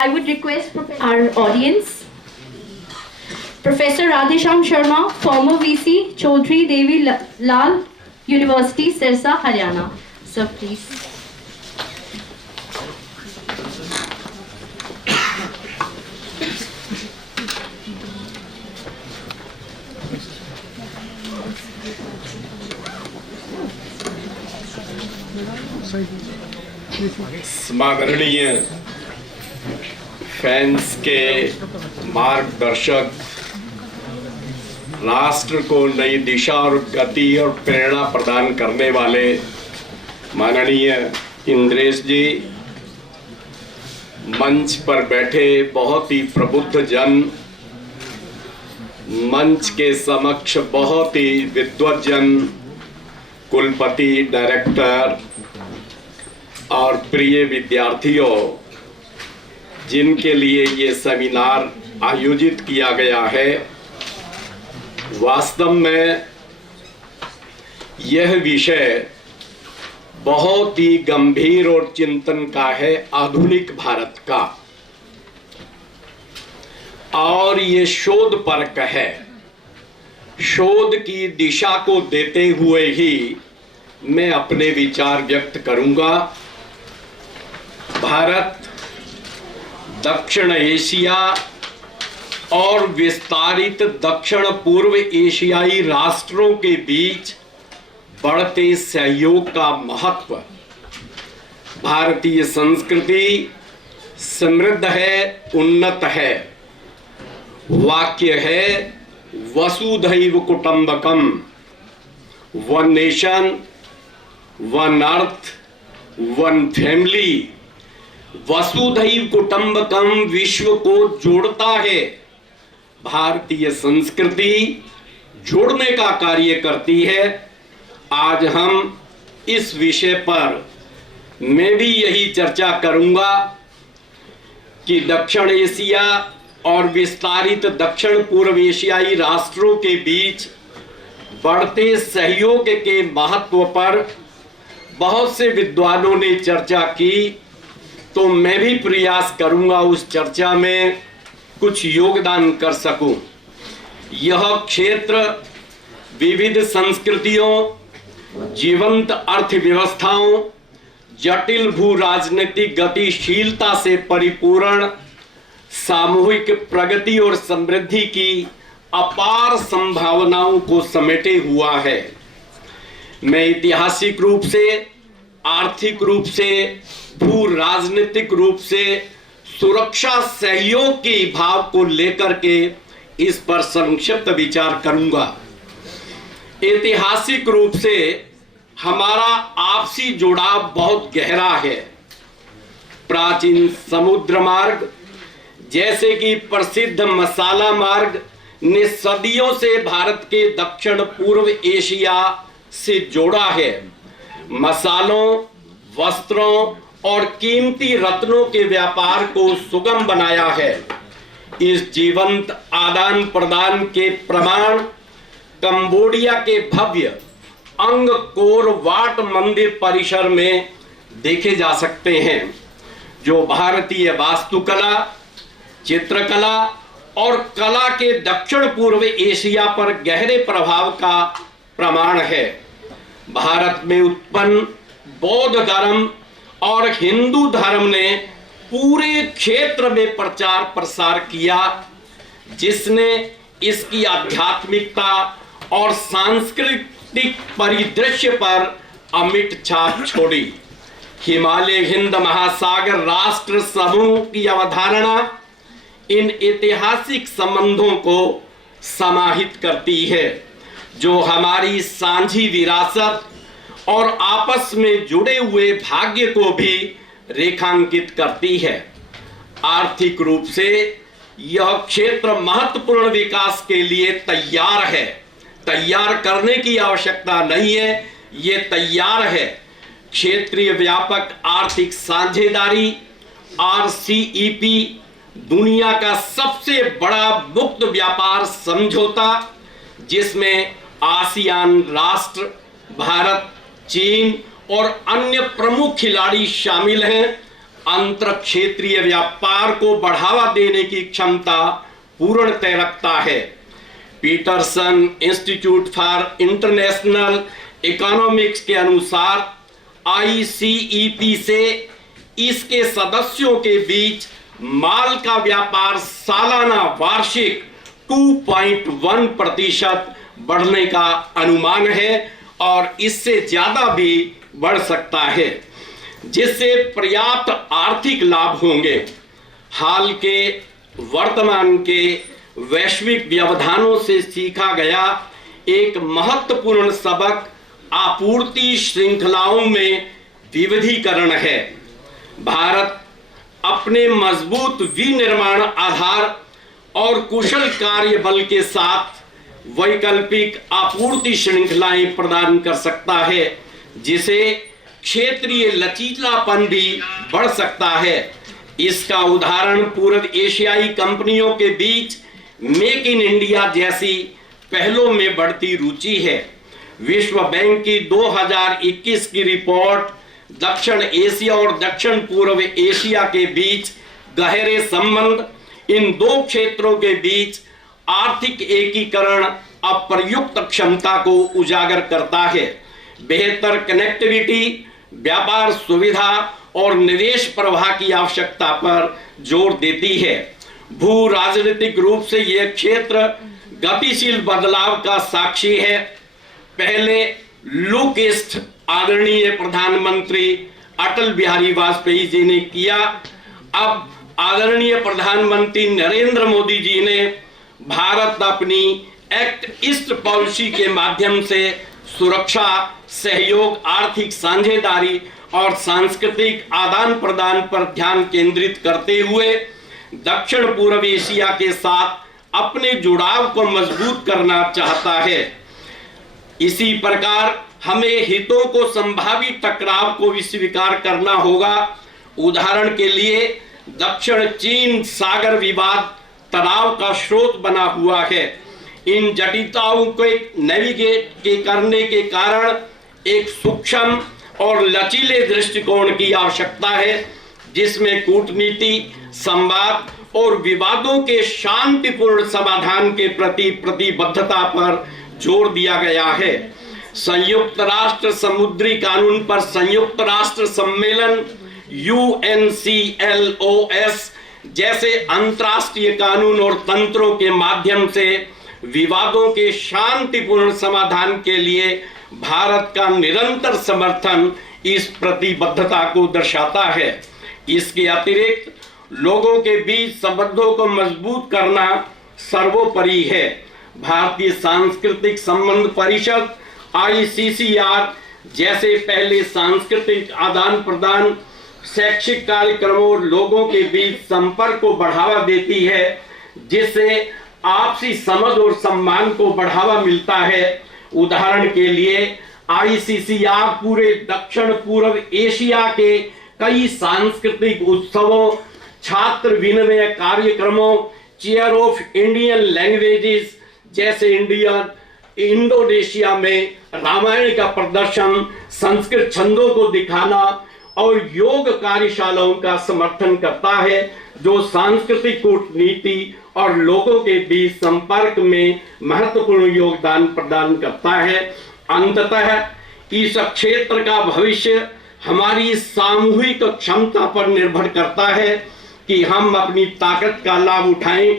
I would request our audience, Professor Radhesham Sharma, former VC, Chaudhry Devi Lal University, Sirsa, Haryana. Sir, please. समादरणीय fans के मार्गदर्शक, राष्ट्र को नई दिशा और गति और प्रेरणा प्रदान करने वाले माननीय इंद्रेश जी, मंच पर बैठे बहुत ही प्रबुद्ध जन, मंच के समक्ष बहुत ही विद्वत जन, कुलपति, डायरेक्टर और प्रिय विद्यार्थियों, जिनके लिए ये सेमिनार आयोजित किया गया है। वास्तव में यह विषय बहुत ही गंभीर और चिंतन का है, आधुनिक भारत का, और ये शोध परक है। शोध की दिशा को देते हुए ही मैं अपने विचार व्यक्त करूंगा। भारत दक्षिण एशिया और विस्तारित दक्षिण पूर्व एशियाई राष्ट्रों के बीच बढ़ते सहयोग का महत्व। भारतीय संस्कृति समृद्ध है, उन्नत है। वाक्य है वसुधैव कुटुंबकम, one nation, one earth, one family. वसुधैव कुटुंबकम विश्व को जोड़ता है। भारतीय संस्कृति जोड़ने का कार्य करती है। आज हम इस विषय पर मैं भी यही चर्चा करूंगा कि दक्षिण एशिया और विस्तारित दक्षिण पूर्व एशियाई राष्ट्रों के बीच बढ़ते सहयोग के महत्व पर बहुत से विद्वानों ने चर्चा की, तो मैं भी प्रयास करूंगा उस चर्चा में कुछ योगदान कर सकूं। यह क्षेत्र विविध संस्कृतियों, जीवंत अर्थव्यवस्थाओं, जटिल भू राजनीतिक गतिशीलता से परिपूर्ण, सामूहिक प्रगति और समृद्धि की अपार संभावनाओं को समेटे हुआ है। मैं ऐतिहासिक रूप से, आर्थिक रूप से, भू राजनीतिक रूप से, सुरक्षा सहयोग के भाव को लेकर के इस पर संक्षिप्त विचार करूंगा। ऐतिहासिक रूप से हमारा आपसी जुड़ाव बहुत गहरा है। प्राचीन समुद्र मार्ग जैसे कि प्रसिद्ध मसाला मार्ग ने सदियों से भारत के दक्षिण पूर्व एशिया से जोड़ा है। मसालों, वस्त्रों और कीमती रत्नों के व्यापार को सुगम बनाया है। इस जीवंत आदान प्रदान के प्रमाण कंबोडिया के भव्य अंगकोर वाट मंदिर परिसर में देखे जा सकते हैं, जो भारतीय वास्तुकला, चित्रकला और कला के दक्षिण पूर्व एशिया पर गहरे प्रभाव का प्रमाण है। भारत में उत्पन्न बौद्ध धर्म और हिंदू धर्म ने पूरे क्षेत्र में प्रचार प्रसार किया, जिसने इसकी आध्यात्मिकता और सांस्कृतिक परिदृश्य पर अमिट छाप छोड़ी। हिमालय हिंद महासागर राष्ट्र समूह की अवधारणा इन ऐतिहासिक संबंधों को समाहित करती है, जो हमारी साझी विरासत और आपस में जुड़े हुए भाग्य को भी रेखांकित करती है। आर्थिक रूप से यह क्षेत्र महत्वपूर्ण विकास के लिए तैयार है। तैयार करने की आवश्यकता नहीं है, ये तैयार है। क्षेत्रीय व्यापक आर्थिक साझेदारी RCEP दुनिया का सबसे बड़ा मुक्त व्यापार समझौता, जिसमें आसियान राष्ट्र, भारत, चीन और अन्य प्रमुख खिलाड़ी शामिल हैं। अंतर क्षेत्रीय व्यापार को बढ़ावा देने की क्षमता पूर्णतः रखता है। Peterson institute for international economics के अनुसार ICEP से इसके सदस्यों के बीच माल का व्यापार सालाना वार्षिक 2.1% बढ़ने का अनुमान है और इससे ज्यादा भी बढ़ सकता है, जिससे पर्याप्त आर्थिक लाभ होंगे। हाल के वर्तमान के वैश्विक व्यवधानों से सीखा गया एक महत्वपूर्ण सबक आपूर्ति श्रृंखलाओं में विविधीकरण है। भारत अपने मजबूत विनिर्माण आधार और कुशल कार्यबल के साथ वैकल्पिक आपूर्ति श्रृंखलाएं प्रदान कर सकता है, जिसे क्षेत्रीय लचीलापन भी बढ़ सकता है। इसका उदाहरण पूर्व एशियाई कंपनियों के बीच मेक इन इंडिया जैसी पहलों में बढ़ती रुचि है। विश्व बैंक की 2021 की रिपोर्ट दक्षिण एशिया और दक्षिण पूर्व एशिया के बीच गहरे संबंध, इन दो क्षेत्रों के बीच आर्थिक एकीकरण अप्रयुक्त क्षमता को उजागर करता है। बेहतर कनेक्टिविटी, व्यापार सुविधा और निवेश प्रवाह की आवश्यकता पर जोर देती है। भू राजनीतिक रूप से यह क्षेत्र गतिशील बदलाव का साक्षी है। पहले लुक ईस्ट आदरणीय प्रधानमंत्री अटल बिहारी वाजपेयी जी ने किया, अब आदरणीय प्रधानमंत्री नरेंद्र मोदी जी ने भारत अपनी एक्ट ईस्ट पॉलिसी के माध्यम से सुरक्षा, सहयोग, आर्थिक साझेदारी और सांस्कृतिक आदान प्रदान पर ध्यान केंद्रित करते हुए दक्षिण पूर्व एशिया के साथ अपने जुड़ाव को मजबूत करना चाहता है। इसी प्रकार हमें हितों को संभावित टकराव को भी स्वीकार करना होगा। उदाहरण के लिए दक्षिण चीन सागर विवाद तनाव का स्रोत बना हुआ है। इन जटिलताओं को नेविगेट करने के कारण एक सूक्ष्म और लचीले दृष्टिकोण की आवश्यकता है, जिसमें कूटनीति, संवाद और विवादों के शांतिपूर्ण समाधान के प्रति प्रतिबद्धता पर जोर दिया गया है। संयुक्त राष्ट्र समुद्री कानून पर संयुक्त राष्ट्र सम्मेलन UNCLOS जैसे अंतर्राष्ट्रीय कानून और तंत्रों के माध्यम से विवादों के शांतिपूर्ण समाधान के लिए भारत का निरंतर समर्थन इस प्रतिबद्धता को दर्शाता है। इसके अतिरिक्त लोगों के बीच संबंधों को मजबूत करना सर्वोपरि है। भारतीय सांस्कृतिक संबंध परिषद ICCR जैसे पहले सांस्कृतिक आदान प्रदान, शैक्षिक कार्यक्रमों और लोगों के बीच संपर्क को बढ़ावा देती है, जिससे आपसी समझ और सम्मान को बढ़ावा मिलता है। उदाहरण के लिए ICCR पूरे दक्षिण पूर्व एशिया के कई सांस्कृतिक उत्सवों, छात्र विनिमय कार्यक्रमों, चेयर ऑफ इंडियन लैंग्वेजेस जैसे इंडोनेशिया में रामायण का प्रदर्शन, संस्कृत छंदों को दिखाना और योग कार्यशालाओं का समर्थन करता है, जो सांस्कृतिक कूटनीति और लोगों के बीच संपर्क में महत्वपूर्ण योगदान प्रदान करता है। अंततः इस क्षेत्र का भविष्य हमारी सामूहिक क्षमता पर निर्भर करता है कि हम अपनी ताकत का लाभ उठाएं,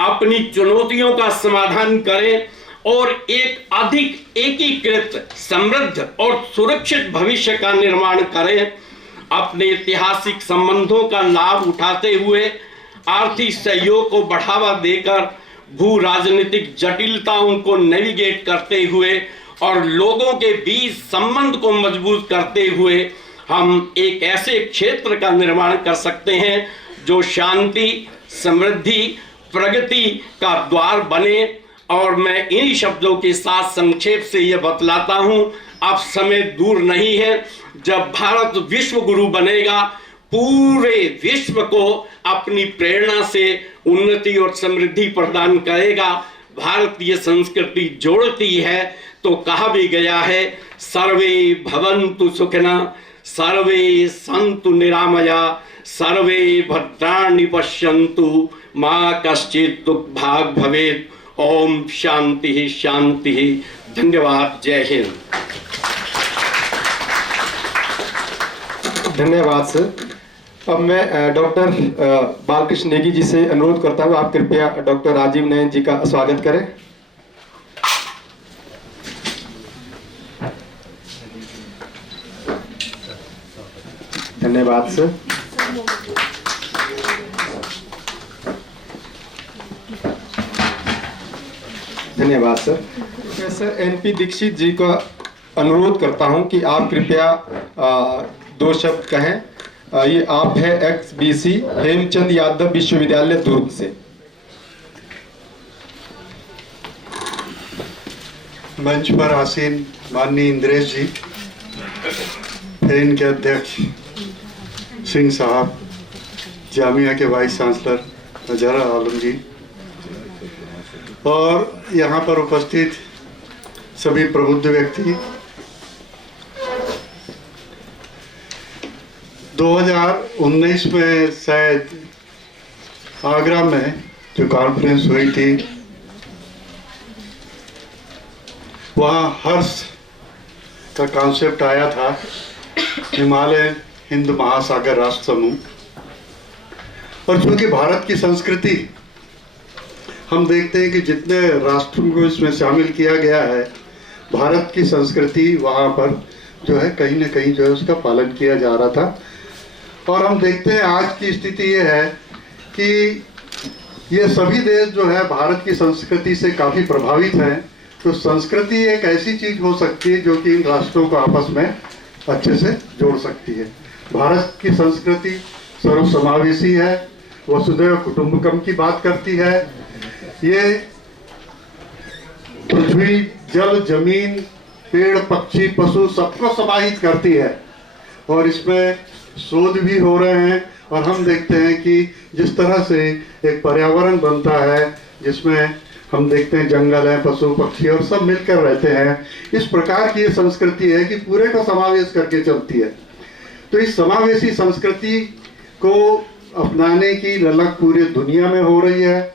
अपनी चुनौतियों का समाधान करें और एक अधिक एकीकृत, समृद्ध और सुरक्षित भविष्य का निर्माण करें। अपने ऐतिहासिक संबंधों का लाभ उठाते हुए आर्थिक सहयोग को बढ़ावा देकर, भू राजनीतिक जटिलताओं को नेविगेट करते हुए और लोगों के बीच संबंध को मजबूत करते हुए हम एक ऐसे क्षेत्र का निर्माण कर सकते हैं जो शांति, समृद्धि, प्रगति का द्वार बने। और मैं इन्हीं शब्दों के साथ संक्षेप से यह बतलाता हूं, अब समय दूर नहीं है जब भारत विश्व गुरु बनेगा, पूरे विश्व को अपनी प्रेरणा से उन्नति और समृद्धि प्रदान करेगा। भारतीय संस्कृति जोड़ती है तो कहा भी गया है, सर्वे भवन्तु सुखिनः, सर्वे सन्तु निरामया, सर्वे भद्राणि पश्यन्तु मां कश्चित् दुःखभाग् भवेत्। ओम शांति शांति। धन्यवाद। जय हिंद। धन्यवाद सर। अब मैं डॉक्टर बालकृष्ण नेगी जी से अनुरोध करता हूँ, आप कृपया डॉक्टर राजीव नयन जी का स्वागत करें। धन्यवाद सर। धन्यवाद सर। प्रोफेसर एनपी दीक्षित जी का अनुरोध करता हूं कि आप कृपया 2 शब्द कहें। ये आप है XBC हेमचंद यादव विश्वविद्यालय दुर्ग से। मंच पर आसीन माननीय इंद्रेश जी, फेन के अध्यक्ष सिंह साहब, जामिया के वाइस चांसलर अजहर आलम जी और यहाँ पर उपस्थित सभी प्रबुद्ध व्यक्ति, 2019 में शायद आगरा में जो कॉन्फ्रेंस हुई थी, वहाँ हर्ष का कॉन्सेप्ट आया था, हिमालय हिंद महासागर राष्ट्र समूह। और चूंकि भारत की संस्कृति, हम देखते हैं कि जितने राष्ट्रों को इसमें शामिल किया गया है, भारत की संस्कृति वहाँ पर जो है कहीं ना कहीं जो है उसका पालन किया जा रहा था। और हम देखते हैं आज की स्थिति ये है कि ये सभी देश जो है भारत की संस्कृति से काफ़ी प्रभावित हैं। तो संस्कृति एक ऐसी चीज़ हो सकती है जो कि इन राष्ट्रों को आपस में अच्छे से जोड़ सकती है। भारत की संस्कृति सर्वसमावेशी है, वसुधैव कुटुंबकम की बात करती है। ये पृथ्वी, जल, जमीन, पेड़, पक्षी, पशु सबको समाहित करती है और इसमें शोध भी हो रहे हैं। और हम देखते हैं कि जिस तरह से एक पर्यावरण बनता है जिसमें हम देखते हैं जंगल है, पशु पक्षी और सब मिलकर रहते हैं, इस प्रकार की ये संस्कृति है कि पूरे को समावेश करके चलती है। तो इस समावेशी संस्कृति को अपनाने की ललक पूरी दुनिया में हो रही है,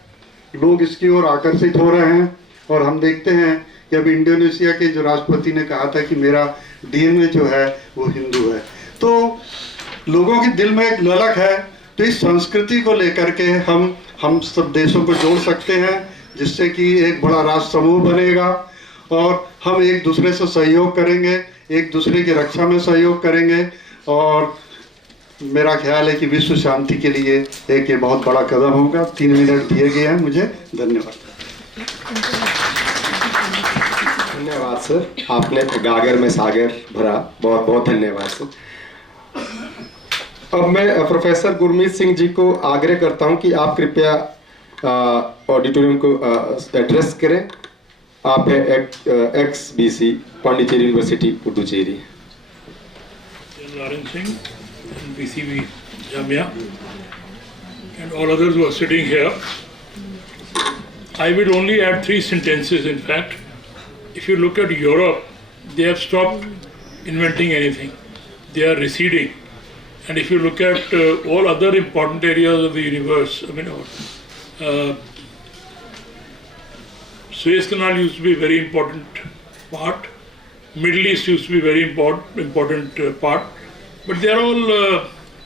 लोग इसकी ओर आकर्षित हो रहे हैं। और हम देखते हैं कि अब इंडोनेशिया के जो राष्ट्रपति ने कहा था कि मेरा डीएनए जो है वो हिंदू है। तो लोगों के दिल में एक ललक है। तो इस संस्कृति को लेकर के हम सब देशों को जोड़ सकते हैं, जिससे कि एक बड़ा राष्ट्र समूह बनेगा और हम एक दूसरे से सहयोग करेंगे, एक दूसरे की रक्षा में सहयोग करेंगे। और मेरा ख्याल है कि विश्व शांति के लिए एक ये बहुत बड़ा कदम होगा। 3 मिनट दिए गए हैं मुझे। धन्यवाद। धन्यवाद सर, आपने गागर में सागर भरा। बहुत बहुत धन्यवाद सर। अब मैं प्रोफेसर गुरमीत सिंह जी को आग्रह करता हूं कि आप कृपया ऑडिटोरियम को एड्रेस करें। आप है XBC Pondicherry university Puducherry. Lawrence Singh, BCB Jamia, and all others who are sitting here. I will only add 3 sentences. In fact, if you look at Europe, they have stopped inventing anything. They are receding. And if you look at all other important areas of the universe, I mean, Suez Canal used to be a very important part. Middle East used to be a very important part. But they are all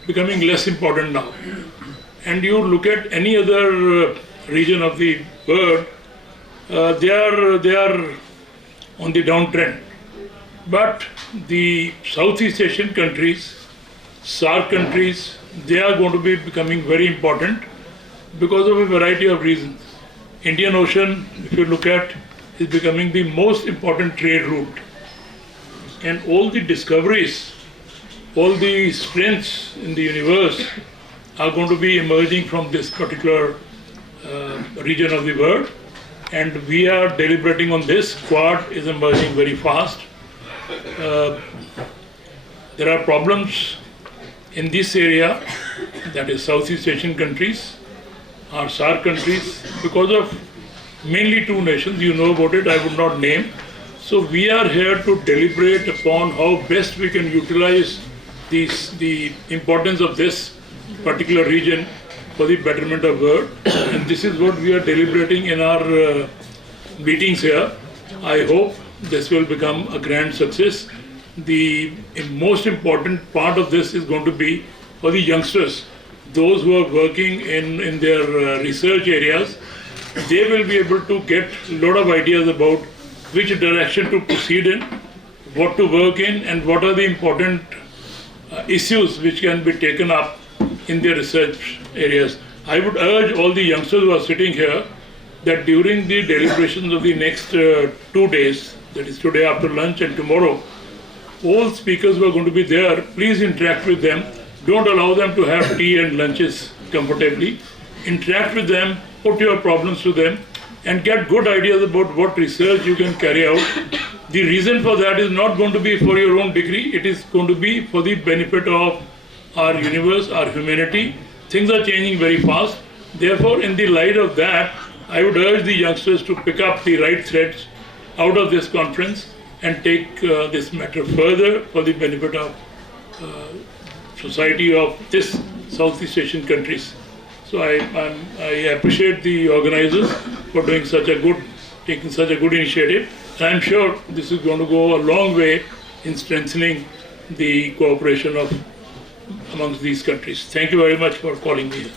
becoming less important now. And you look at any other region of the world, they are on the downtrend. But the Southeast Asian countries, SAARC countries, they are going to be becoming very important because of a variety of reasons. Indian Ocean, if you look at, is becoming the most important trade route. And all the discoveries, all the strengths in the universe are going to be emerging from this particular region of the world. And we are deliberating on this. Quad is emerging very fast. There are problems in this area, that is Southeast Asian countries, or SAARC countries, because of mainly 2 nations. You know about it, I would not name. So we are here to deliberate upon how best we can utilize the importance of this particular region for the betterment of world. And this is what we are deliberating in our meetings here. I hope this will become a grand success. The most important part of this is going to be for the youngsters, those who are working in their research areas. They will be able to get a lot of ideas about which direction to proceed in, what to work in, and what are the important issues which can be taken up in their research areas. I would urge all the youngsters who are sitting here that during the deliberations of the next 2 days, that is today after lunch and tomorrow, all speakers who are going to be there, please interact with them. Don't allow them to have tea and lunches comfortably. Interact with them, put your problems to them, and get good ideas about what research you can carry out. The reason for that is not going to be for your own degree, it is going to be for the benefit of our universe, our humanity. Things are changing very fast. Therefore, in the light of that, I would urge the youngsters to pick up the right threads out of this conference and take this matter further for the benefit of society of this Southeast Asian countries. So I appreciate the organizers for doing taking such a good initiative. And I'm sure this is going to go a long way in strengthening the cooperation amongst these countries. Thank you very much for calling me here.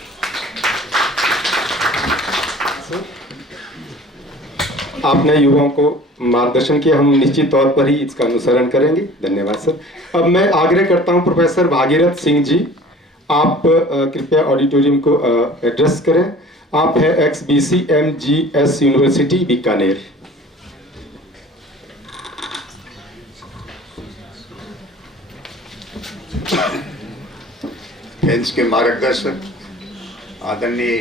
आपने युवाओं को मार्गदर्शन किया, हम निश्चित तौर पर ही इसका अनुसरण करेंगे। धन्यवाद सर। अब मैं आग्रह करता हूं प्रोफेसर भागीरथ सिंह जी, आप कृपया ऑडिटोरियम को एड्रेस करें। आप है XBCMGS यूनिवर्सिटी बीकानेर। फ्रेंड्स के मार्गदर्शक आदरणीय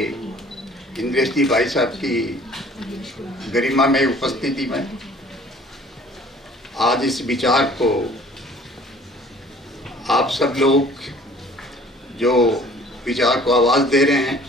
इंद्रेश जी भाई साहब की गरिमा में उपस्थिति में आज इस विचार को आप सब लोग जो विचार को आवाज़ दे रहे हैं